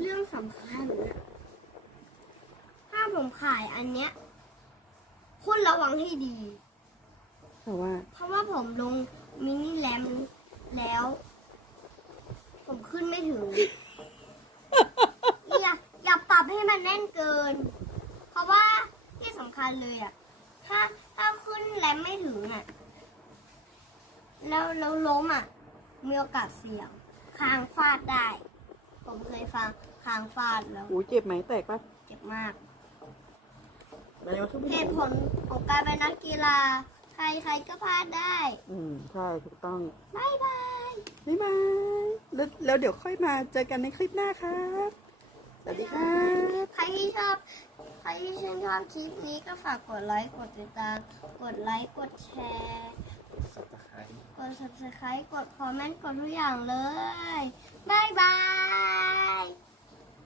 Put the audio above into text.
เรื่องสำคัญนะถ้าผมขายอันเนี้ยคุณระวังให้ดีเพราะว่า เพราะว่าผมลงมินิแรมแล้ว ผมขึ้นไม่ถึง อย่าอย่าปรับให้มันแน่นเกิน เพราะว่าที่สำคัญเลยอะ ถ้าถ้าขึ้นแรมไม่ถึงอะ แล้วแล้วล้มอะ มีโอกาสเสี่ยงคางฟาดได้ ผมเคยฟังคางฟาดแล้วหูเจ็บไหมแตกปะเจ็บมากนายกทุกเหตุผลของการเป็นนักกีฬา ใครใครก็พลาดได้ อืมใช่ถูกต้องบายบาย บ๊ายบายแล้วแล้วเดี๋ยวค่อยมาเจอกันในคลิปหน้าครับสวัสดีครับ ใครที่ชอบ ใครที่ชื่นชอบคลิปนี้ก็ฝากกดไลค์ กดติดตาม กดไลค์ กดแชร์สับตะไคร้กด subscribe กดคอมเมนต์กดทุกอย่างเลยบายบาย